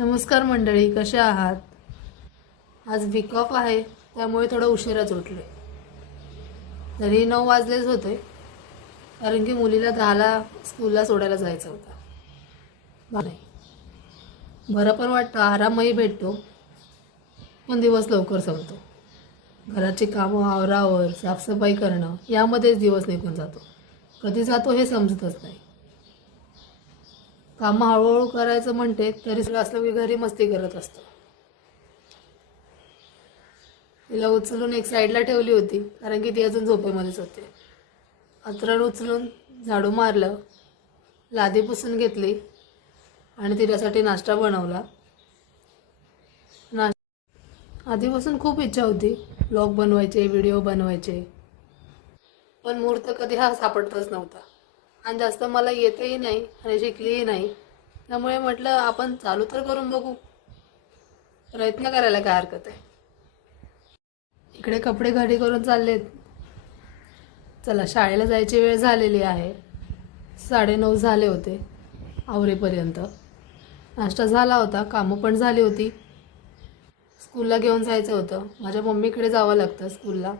नमस्कार मंडळी कसे आहात? आज वीक ऑफ आहे त्यामुळे थोडं उशिराच उठले. तरी नऊ वाजलेच होते कारण की मुलीला दहाला स्कूलला सोडायला जायचं होतं. नाही बरं पण वाटतं आरामही भेटतो पण दिवस लवकर संपतो. घराची कामं आवरावर साफसफाई करणं यामध्येच दिवस निघून जातो. कधी जातो हे समजतच नाही. कामं हळूहळू करायचं म्हणते तरी सगळं असलं की घरी मस्ती करत असतो. तिला उचलून एक साईडला ठेवली होती कारण की ती अजून झोपेमध्येच होते. अत्रण उचलून झाडू मारलं लादी पुसून घेतली आणि तिच्यासाठी नाश्ता बनवला. नाश आधीपासून खूप इच्छा होती ब्लॉग बनवायचे व्हिडिओ बनवायचे. पण मुहूर्त कधी हा सापडतच नव्हता. आणि जास्त मला येतही नाही आणि शिकलीही नाही. त्यामुळे म्हटलं आपण चालू तर करून बघू. प्रयत्न करायला काय हरकत आहे. इकडे कपडे घडी करून चाललेत. चला शाळेला जायची वेळ झालेली आहे. साडेनऊ झाले होते आवरेपर्यंत. नाश्ता झाला होता कामं पण झाली होती. स्कूलला घेऊन जायचं होतं. माझ्या मम्मीकडे जावं लागतं स्कूलला.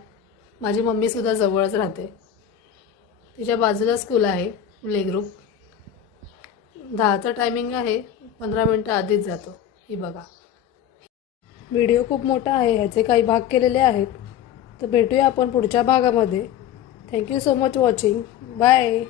माझी मम्मीसुद्धा जवळच राहते. तिच्या बाजूला स्कूल आहे प्ले ग्रुप दहाचं टायमिंग आहे पंधरा मिनटं आधीच जातो. ही बघा. व्हिडिओ खूप मोठा आहे ह्याचे काही भाग केलेले आहेत. तर भेटूया आपण पुढच्या भागामध्ये. Thank you so much watching bye